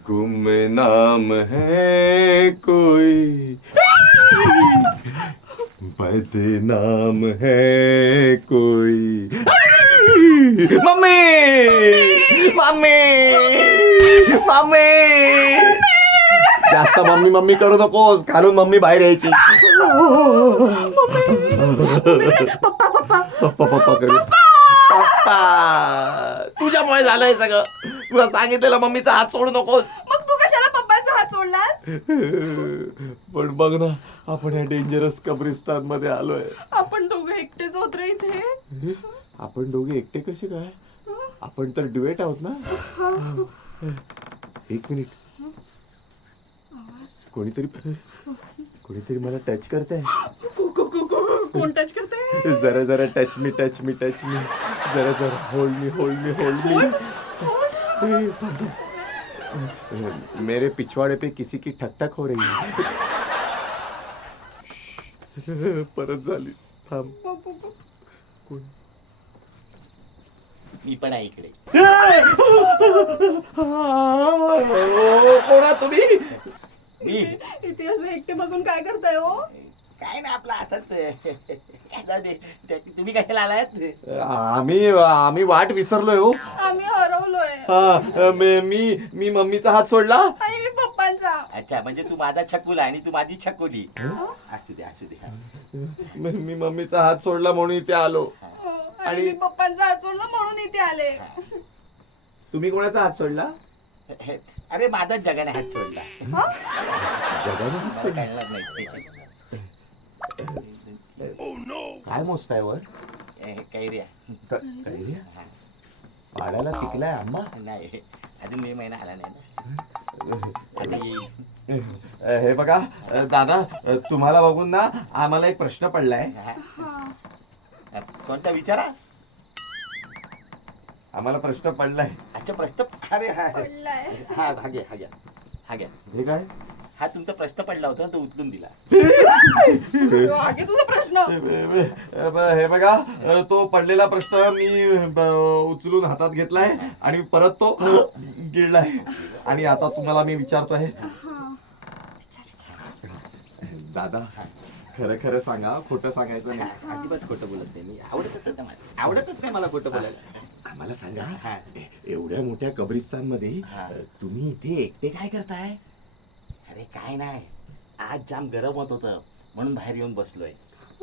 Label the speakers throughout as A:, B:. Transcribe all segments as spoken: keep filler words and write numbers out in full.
A: गुमनाम है कोई, बदनाम है कोई। मम्मी मम्मी मम्मी जास्त मम्मी मम्मी करू नकोस, घालून मम्मी बाहेर यायची. पप्पा पप्पा पप्पा करू. पप्पा तुझ्यामुळे झालंय सगळं. तुला सांगितलेलं मम्मीचा हात सोडू नकोस.
B: मग तू कशाला पप्पाचा हात सोडलास?
A: पण बघ ना, आपण या डेंजरस कब्रिस्तान मध्ये आलोय.
B: आपण दोघं एकटेच होत रे इथे.
A: आपण दोघे एकटे कसे काय? आपण तर ड्युएट आहोत ना. एक मिनिट, कोणीतरी कोणीतरी मला टच करताय.
B: कोण टच करते?
A: जरा जरा टच मी टच मी टच मी जरा जरा होल्ड मी होल्ड मी होल्ड मी. मेरे पिछवाड़े पे किसी की ठक ठक हो रही है. परत झाली. थांब. कोण?
C: मी पण आहे इकडे.
A: कोणा तुम्ही?
C: मी
B: इथे असं एकटे बसून काय करताय हो?
C: काय ना आपला असंच तुम्ही कशाला आलात?
A: आम्ही आम्ही वाट विसरलोय हो.
B: आम्ही हरवलोय.
A: हा मी मी मी मम्मीचा हात सोडला
B: आणि मी पप्पांचा.
C: अच्छा, म्हणजे तू माझा छकुला आणि तू माझी छकुली. असू दे असू दे.
A: मी मी मम्मीचा हात सोडला म्हणून इथे आलो.
B: आणि मी पप्पांचा हात सोडला म्हणून इथे आले.
A: तुम्ही कोणाचा हात सोडला?
C: अरे माझाच जगाने हात सोडला.
A: जगाने हात
C: मला
A: सोडला?
C: कळणार नाही.
A: काय मोजताय वर?
C: कैर्या
A: पाण्याला टिकलाय आंबा?
C: नाही, अजून मे महिना आला नाही ना. आता येईल.
A: हे बघा दादा, तुम्हाला बघून ना आम्हाला एक प्रश्न पडलाय.
C: कोणता विचारा?
A: आम्हाला प्रश्न पडलाय.
C: अच्छा, प्रश्न. अरे हा हा हा घ्या हा घ्या हा घ्या.
A: हे काय?
C: हा तुमचा प्रश्न पडला होता तो उचलून दिला.
B: आगे तुझा प्रश्न.
A: हे बघा, तो पडलेला प्रश्न मी उचलून हातात घेतलाय आणि परत तो गिळलाय. आणि आता तुम्हाला मी विचारतोय, दादा खरं खरं सांगा, खोटं सांगायचं नाही.
C: अजिबात खोटं बोलत नाही मी. आवडतच नाही मला. आवडतच नाही मला खोटं बोलायला.
A: आम्हाला सांगा, एवढ्या मोठ्या कब्रिस्तान मध्ये तुम्ही इथे एकटे काय करताय?
C: अरे काय नाही, आज जाम गरम होत होतं म्हणून बाहेर येऊन बसलोय.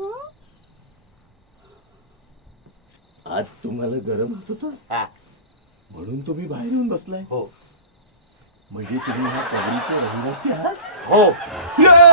A: आज तुम्हाला गरम होत होतं
C: हा
A: म्हणून तुम्ही बाहेर येऊन बसलाय?
C: हो.
A: म्हणजे तुम्ही ह्या कबरीचे रहिवासी आहात?
C: हो.